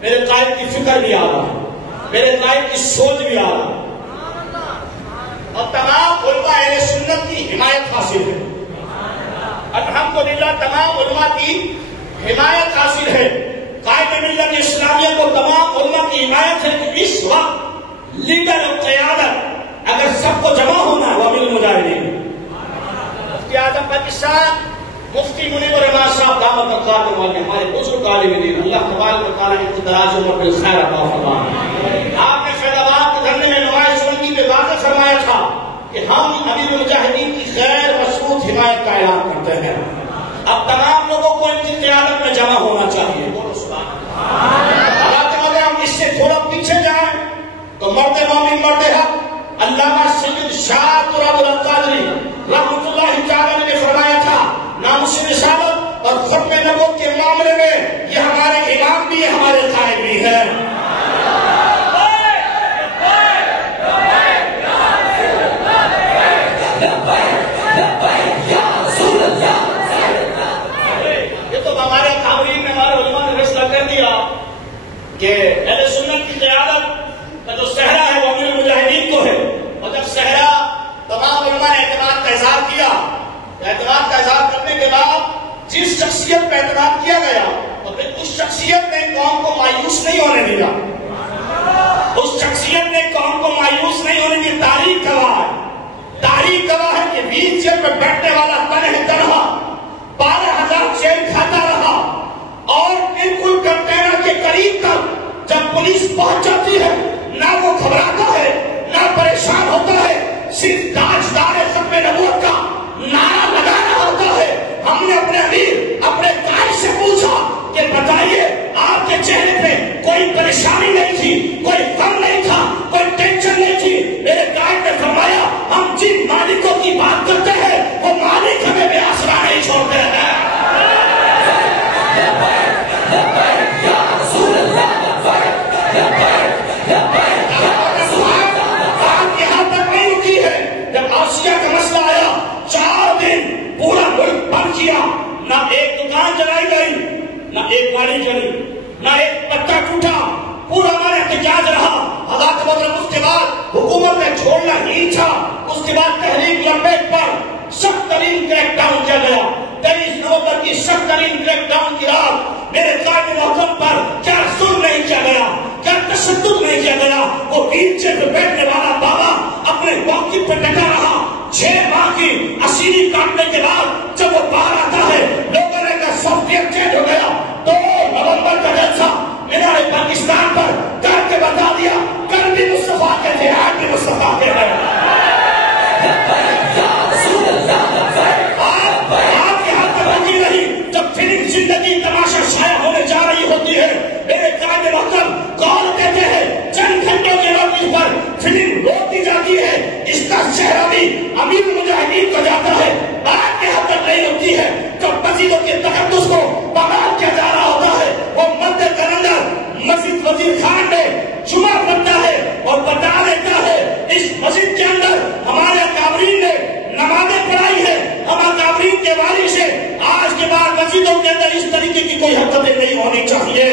میرے قائد کی فکر بھی اعلیٰ ہے، میرے قائد کی سوچ بھی اعلیٰ ہے، اور تمام علماء اہل سنت کی حمایت حاصل ہے۔ الحمدللہ تمام علماء کی حمایت حاصل ہے۔ قائد ملت اسلامیہ کو تمام علماء کی حمایت ہے کہ اس وقت لیڈر اور قیادت اگر سب کو جمع ہونا ہے وہ امیر المجاہدین مفتی اعظم پاکستان مفتی منیر الرحمان صاحب دامت برکاتہ والے ہمارے بزرگ عالم دین، اللہ تبارک و تعالیٰ ان کو دراز عمر بالخیر عطا فرمائے۔ آپ نے فیض آباد کے دھرنے میں نمائش بندی میں واضح فرمایا تھا کہ ہم امیر المجاہدین کی غیر مشروط حمایت کا اعلان کرتے ہیں۔ اب تمام لوگوں کو ان کی قیادت میں جمع ہونا چاہیے۔ حالانکہ اگر ہم اس سے تھوڑا پیچھے جائیں تو مرد مومن مرد حق علامہ سید شاہ تراب القادری رحمۃ اللہ تعالی نے فرمایا تھا ناموس رسالت اور ختم نبوت کے معاملے میں یہ ہمارے امام بھی ہے، ہمارے قائد بھی ہے۔ یہ تو ہمارے قائدین نے، ہمارے علماء نے فیصلہ کر دیا کہ اہل سنت کی قیادت کا جو صحرا ہے وہ امیر المجاہدین کو ہے، اور جب صحرا تمام علماء نے اعتماد کا اظہار کیا، اعتماد کا اظہار کرنے کے بعد جس شخصیت پہ اعتماد کیا گیا تو پھر اس شخصیت نے قوم کو مایوس نہیں ہونے دیا، اس شخصیت نے قوم کو مایوس نہیں ہونے کی تاریخ گواہ ہے۔ تاریخ گواہ ہے کہ ویل چیئر پہ بیٹھنے والا تنہا 12,000 چیل کھاتا رہا، اور بالکل کنٹینر کے قریب تک جب پولیس پہنچ جاتی ہے نہ وہ گھبراتا ہے نہ پریشان ہوتا ہے، صرف تاجدار ختم نبوت کا نعرہ لگانا ہوتا ہے۔ ہم نے اپنے امیر اپنے قائد سے پوچھا کہ بتائیے آپ کے چہرے پہ کوئی پریشانی نہیں تھی، کوئی غم نہیں تھا، کوئی ٹینشن نہیں تھی؟ میرے قائد نے فرمایا ہم جن مالکوں کی بات کرتے ہیں وہ مالک ہمیں بے آسرا نہیں چھوڑتے ہیں۔ بات یہاں تک نہیں رکی ہے، جب آسیہ کا مسئلہ آیا 4 دن پورا ملک بند کیا، نہ ایک دکان جلائی گئی، نہ ایک گاڑی چلی، نہ ایک پتا ٹوٹا، پورا ہمارا احتجاج رہا۔ حالات بدل، اس کے بعد حکومت نے چھوڑنا ہی تھا، اس کے بعد تحریک لبیک پر سخت ترین کریک ڈاؤن کیا گیا۔ 23 نومبر کی سخت ترین کریک ڈاؤن کی رات میرے قائد محکم پر کیا ظلم نہیں کیا گیا، کیا تشدد نہیں کیا گیا۔ وہ ویل چیئر پہ بیٹھنے والا بابا اپنے موقف پہ ڈٹا رہا۔ 6 ماہ کی اسیری کاٹنے کے بعد جب وہ باہر آتا ہے لوگوں نے کہا سافٹ ویئر چینج ہو گیا۔ 2 نومبر کا جلسہ مینار پاکستان پر کر کے بتا دیا، کل بھی مصطفیٰ کے تھے، آج بھی مصطفیٰ کے ہیں۔ آپ کے ہاتھ تک ہوتی نہیں جب فلم زندگی تماشا شائع ہونے جا رہی ہوتی ہے، میرے قائد محترم کال دیتے ہیں چند گھنٹوں کے نوٹس پر فلم روک دی جاتی ہے، اس کا چہرہ بھی امیر المجاہدین کو جاتا ہے۔ بات کے حد تک نہیں ہوتی ہے جب مسجدوں کے تقدس کو بحال کیا جا رہا ہوتا ہے، وہ مندر کے اندر مسجد وزیر خان نے جمعہ پڑھتا ہے اور بتا دیتا ہے اس مسجد کے اندر ہمارے اکابرین نے نمازیں پڑھائی ہے، ہم اکابرین کے واری سے آج کے بعد مسجدوں کے اندر اس طریقے کی کوئی حرکتیں نہیں ہونی چاہیے۔